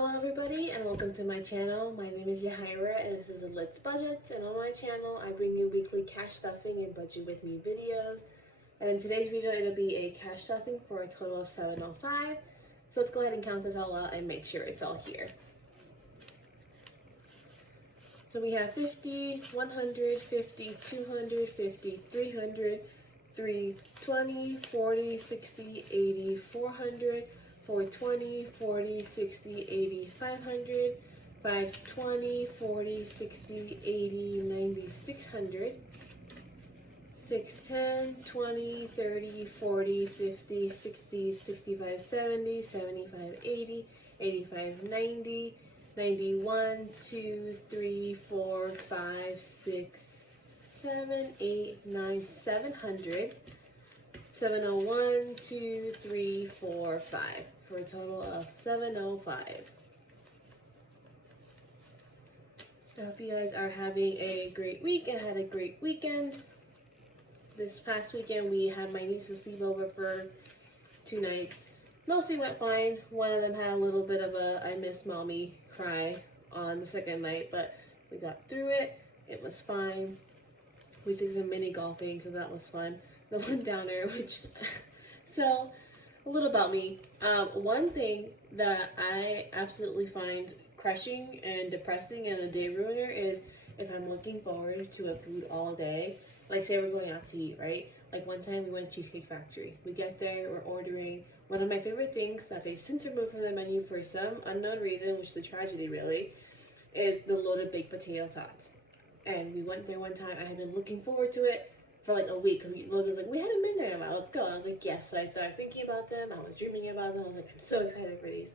Hello everybody and welcome to my channel. My name is Yahaira and this is the Let's Budget, and on my channel I bring you weekly cash stuffing and budget with me videos. And in today's video it'll be a cash stuffing for a total of $705. So let's go ahead and count this all out and make sure it's all here. So we have 50, 100, 50, 200, 50, 300, 320, 40, 60, 80, 400, 420, 40, 60, 80, 500, 520, 40, 60, 80, 90, 600, 610, 20, 30, 40, 50, 60, 65, 70, 75, 80, 85, 90, 91, 2, 3, 4, 5, 6, 7, 8, 9, 700, 701, 2, 3, 4, 5, for a total of 705. I hope you guys are having a great week and had a great weekend. This past weekend we had my nieces sleep over for 2 nights. Mostly went fine. One of them had a little bit of a I miss mommy cry on the second night, but we got through it. It was fine. We did some mini golfing, so that was fun. The one downer, which, so a little about me. One thing that I absolutely find crushing and depressing and a day ruiner is if I'm looking forward to a food all day, like say we're going out to eat, right? Like one time we went to Cheesecake Factory. We get there, we're ordering. One of my favorite things that they've since removed from the menu for some unknown reason, which is a tragedy really, is the loaded baked potato tots. And we went there one time. I had been looking forward to it for like a week. Logan's like, we hadn't been there in a while, let's go. And I was like, yes. So I started thinking about them. I was dreaming about them. I was like, I'm so excited for these.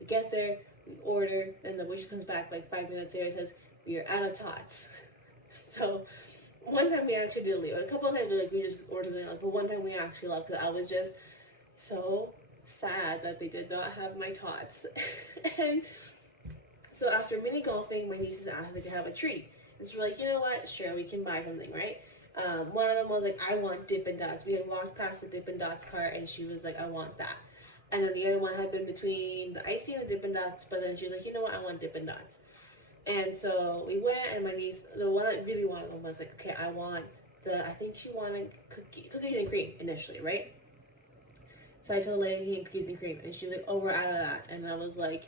We get there, we order, and the waitress comes back like 5 minutes later and says, we are out of tots. So one time we actually did leave. A couple of times like we just ordered them, but one time we actually left because I was just so sad that they did not have my tots. And so after mini golfing, my nieces asked if they could have a treat. And so we're like, you know what? Sure, we can buy something, right? One of them was like, I want Dippin' Dots. We had walked past the Dippin' Dots cart and she was like, I want that. And then the other one had been between the icy and the Dippin' Dots, but then she was like, you know what? I want Dippin' Dots. And so we went, and my niece, the one that really wanted one, was like, okay, I want I think she wanted cookies and cream initially, right? So I told Lady to get cookies and cream, and she was like, oh, we're out of that. And I was like,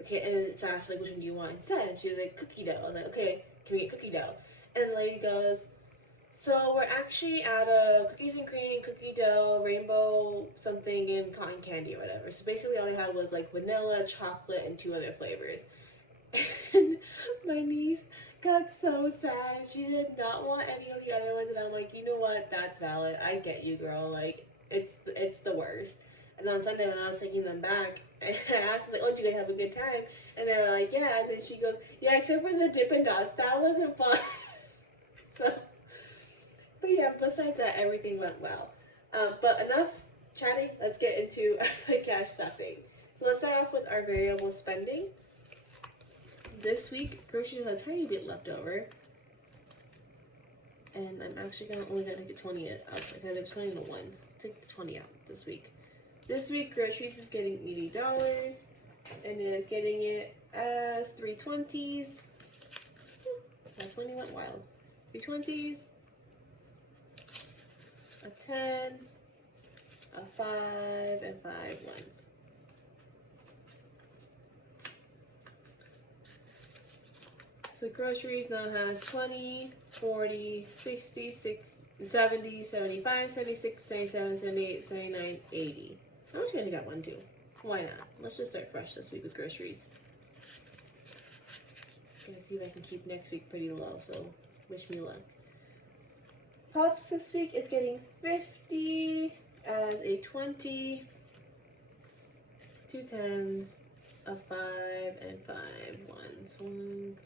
okay, and so I asked like, which one do you want instead? And she was like, cookie dough. I was like, okay, can we get cookie dough? And the lady goes, so we're actually out of cookies and cream, cookie dough, rainbow something, and cotton candy or whatever. So basically all I had was like vanilla, chocolate, and 2 other flavors. And my niece got so sad. She did not want any of the other ones, and I'm like, you know what? That's valid. I get you, girl. Like, it's the worst. And on Sunday when I was taking them back, I asked, like, oh, did you guys have a good time? And they were like, yeah. And then she goes, yeah, except for the Dippin' Dots. That wasn't fun. So, but yeah, besides that, everything went well. But enough chatting. Let's get into the cash stuffing. So let's start off with our variable spending. This week, groceries had a tiny bit left over. And I'm actually only going to take the 20 out because there's 20 to 1. Take the 20 out this week. This week, groceries is getting $80. And it is getting it as 320s. That 20 went wild. 320s, a 10, a 5, and 5 ones. So groceries now has 20, 40, 60, 70, 75, 76, 77, 78, 79, 80. I'm actually gonna get one too. Why not? Let's just start fresh this week with groceries. Gonna see if I can keep next week pretty low, so wish me luck. Pops this week is getting 50 as a 20, 2 10s, a 5, and 5 ones. 1,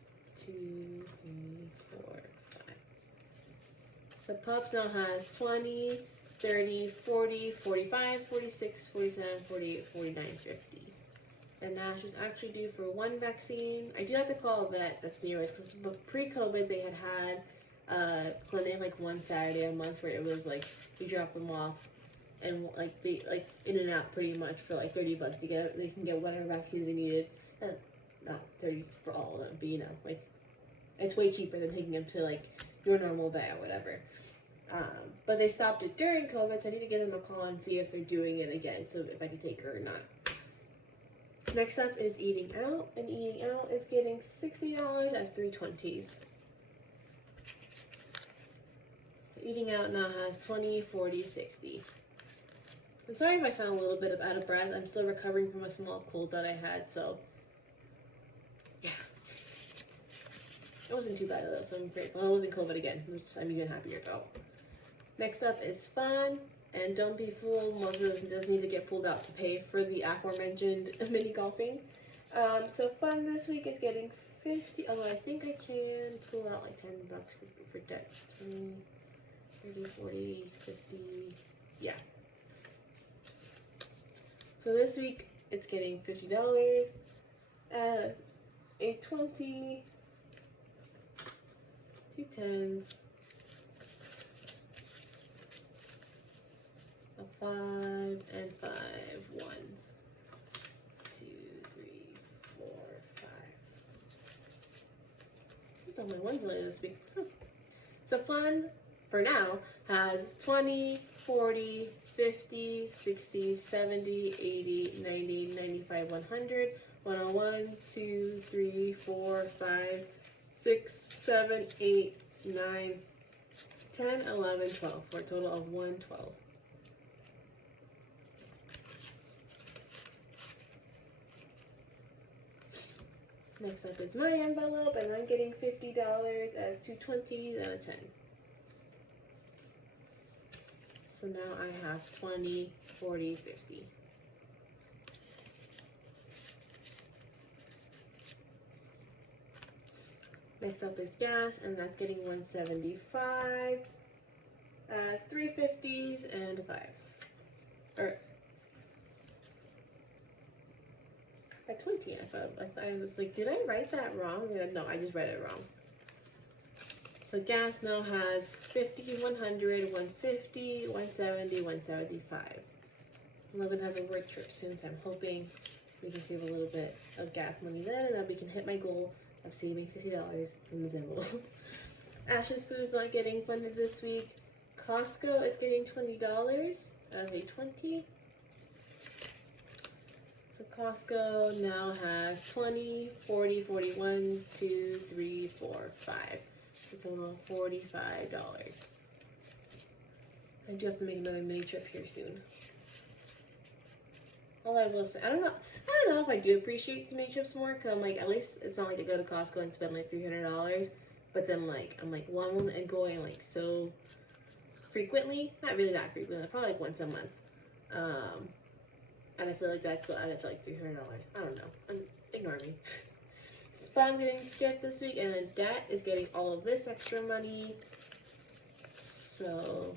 2, 3, 4, 5. So Pops now has 20, 30, 40, 45, 46, 47, 48, 49, 50. And Nash is actually due for 1 vaccine. I do have to call a vet that's near us because pre-COVID they had clinic like one Saturday a month where it was like you drop them off and like they like in and out pretty much for like $30 to get they can get whatever vaccines they needed Not 30 for all of them, but you know, like, it's way cheaper than taking them to like your normal vet or whatever. But they stopped it during COVID, so I need to give them a call and see if they're doing it again, so if I can take her or not. Next up is eating out, and eating out is getting $60 as 320s. So eating out now has 20, 40, 60. I'm sorry if I sound a little bit out of breath. I'm still recovering from a small cold that I had, so yeah. It wasn't too bad though, so I'm grateful. It wasn't COVID again, which I'm even happier about. Next up is fun, and don't be fooled, most of this does need to get pulled out to pay for the aforementioned mini golfing. So fun this week is getting 50, although I think I can pull out like $10 for debt. 20, 30, 40, 50, yeah. So this week it's getting $50 as a 20, 2 10s, a 5, and 5 ones. 2, 3, 4, 5. These are my ones really this week. So fun for now has 20, 40, 50, 60, 70, 80, 90, 95, 100, 101, 2, 3, 4, 5, 6, 7, 8, 9, 10, 11, 12 for a total of 112. Next up is my envelope, and I'm getting $50 as 2 20s and a 10. So now I have 20, 40, 50. Next up is gas, and that's getting 175 as 3 50s and a 5. Or a 20, I was like, did I write that wrong? No, I just read it wrong. So gas now has 50, 100, 150, 170, 175. Logan has a work trip soon, so I'm hoping we can save a little bit of gas money then, and then we can hit my goal of saving $60 from this envelope. Ash's Food's not getting funded this week. Costco is getting $20 as a 20. So Costco now has 20, 40, 41, 2, 3, 4, 5. A total of $45. I do have to make another mini trip here soon. All I will say, I don't know if I do appreciate the mini trips more, because I'm like, at least it's not like I go to Costco and spend like $300, but then like, I'm like, well, I'm going like so frequently, not really that frequently, probably like once a month. And I feel like that's still added to like $300. I don't know, ignore me. Spawn getting skipped this week, and then Dad is getting all of this extra money. So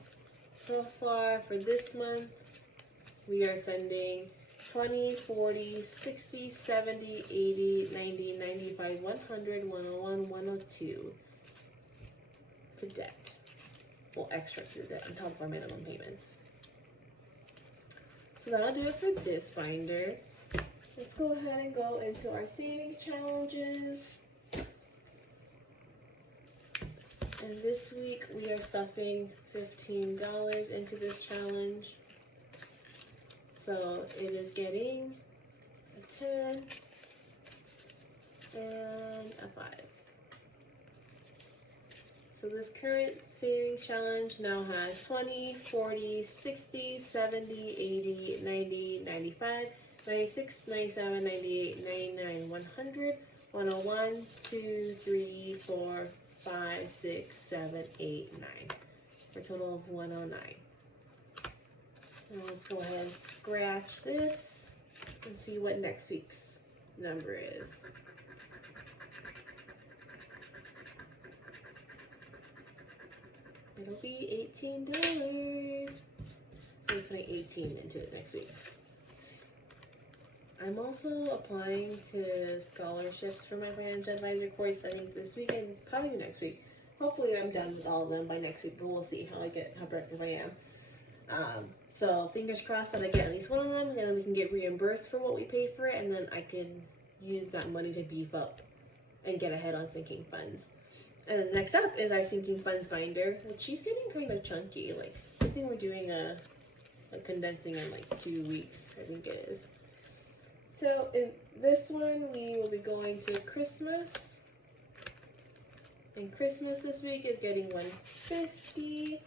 far for this month, we are sending 20, 40, 60, 70, 80, 90, 95, 100, 101, 102 to debt. Well, extra to debt on top of our minimum payments. So that'll do it for this binder. Let's go ahead and go into our savings challenges. And this week we are stuffing $15 into this challenge. So it is getting a 10 and a 5. So this current savings challenge now has 20, 40, 60, 70, 80, 90, 95, 96, 97, 98, 99, 100, 101, 2, 3, 4, 5, 6, 7, 8, 9. For a total of 109. Now let's go ahead and scratch this and see what next week's number is. It'll be $18. So we're putting 18 into it next week. I'm also applying to scholarships for my financial advisor course, I think this week and probably next week. Hopefully I'm done with all of them by next week, but we'll see how productive I am. So fingers crossed that I get at least one of them, and then we can get reimbursed for what we paid for it, and then I can use that money to beef up and get ahead on sinking funds. And then next up is our sinking funds binder, which she's getting kind of chunky. Like, I think we're doing a condensing in like 2 weeks, I think it is. So in this one, we will be going to Christmas. And Christmas this week is getting 150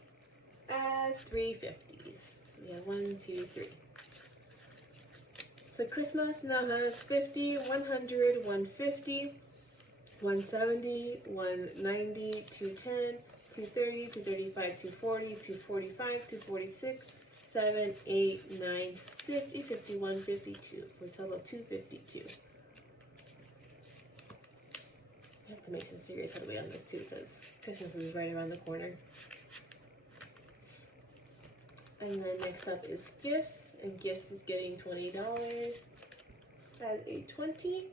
as 350s. So we have 1, 2, 3. So Christmas now has 50, 100, 150, 170, 190, 210, 230, 235, 240, 245, 246, 7, 8, 9, 50, 51, 52. For a total of 252. I have to make some serious headway on this too because Christmas is right around the corner. And then next up is gifts, and gifts is getting $20 as a 20.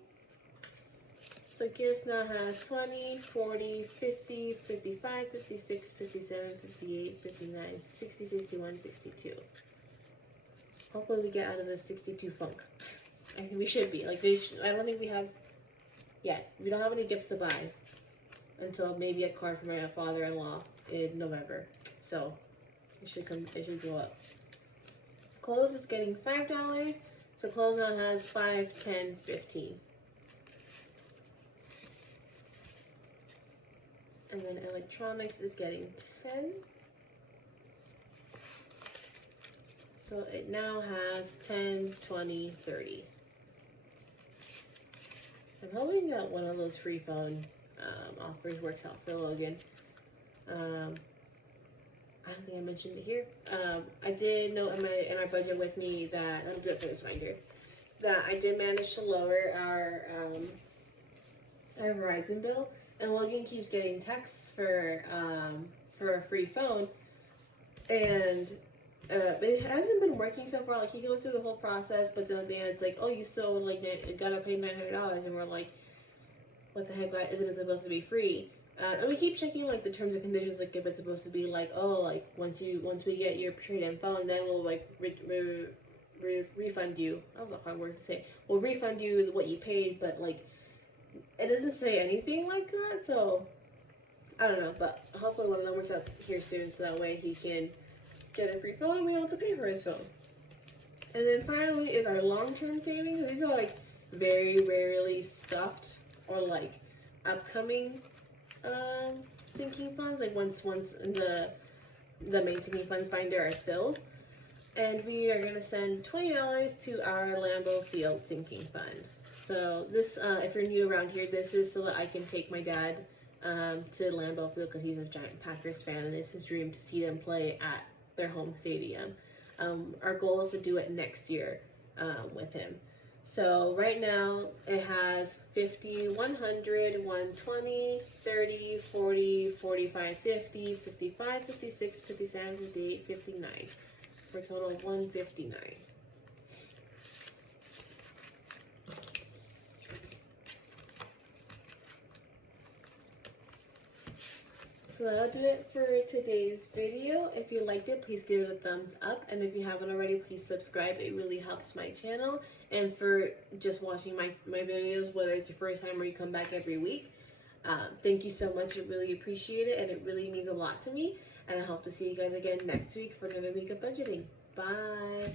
So gifts now has 20, 40, 50, 55, 56, 57, 58, 59, 60, 61, 62. Hopefully we get out of this 62 funk. I think we should be. Like, I don't think we have yet. We don't have any gifts to buy until maybe a card from my father-in-law in November. So it should go up. Clothes is getting $5. So clothes now has 5, 10, 15. And then electronics is getting 10. So it now has 10, 20, 30. I'm hoping that one of those free phone offers works out for Logan. I don't think I mentioned it here. I did note in our budget with me that, I'll do it for this binder, that I did manage to lower our Verizon bill. And Logan keeps getting texts for a free phone, and it hasn't been working so far. Like, he goes through the whole process, but then at the end it's like, oh, you still gotta pay $900, and we're like, what the heck? Why isn't it supposed to be free? And we keep checking the terms and conditions, like if it's supposed to be like, oh, like once we get your trade-in phone, then we'll refund you. That was a hard word to say. We'll refund you what you paid, but it doesn't say anything like that, so I don't know, but hopefully one of them works out here soon, so that way he can get a free phone and we don't have to pay for his phone. And then finally is our long-term savings. These are very rarely stuffed or upcoming sinking funds, once the main sinking funds binder are filled. And we are going to send $20 to our Lambeau Field sinking fund. So this, if you're new around here, this is so that I can take my dad to Lambeau Field because he's a giant Packers fan, and it's his dream to see them play at their home stadium. Our goal is to do it next year with him. So right now it has 50, 100, 120, 30, 40, 45, 50, 55, 56, 57, 58, 59, for a total of 159. So that'll do it for today's video. If you liked it, please give it a thumbs up. And if you haven't already, please subscribe. It really helps my channel. And for just watching my videos, whether it's your first time or you come back every week, thank you so much. I really appreciate it. And it really means a lot to me. And I hope to see you guys again next week for another week of budgeting. Bye.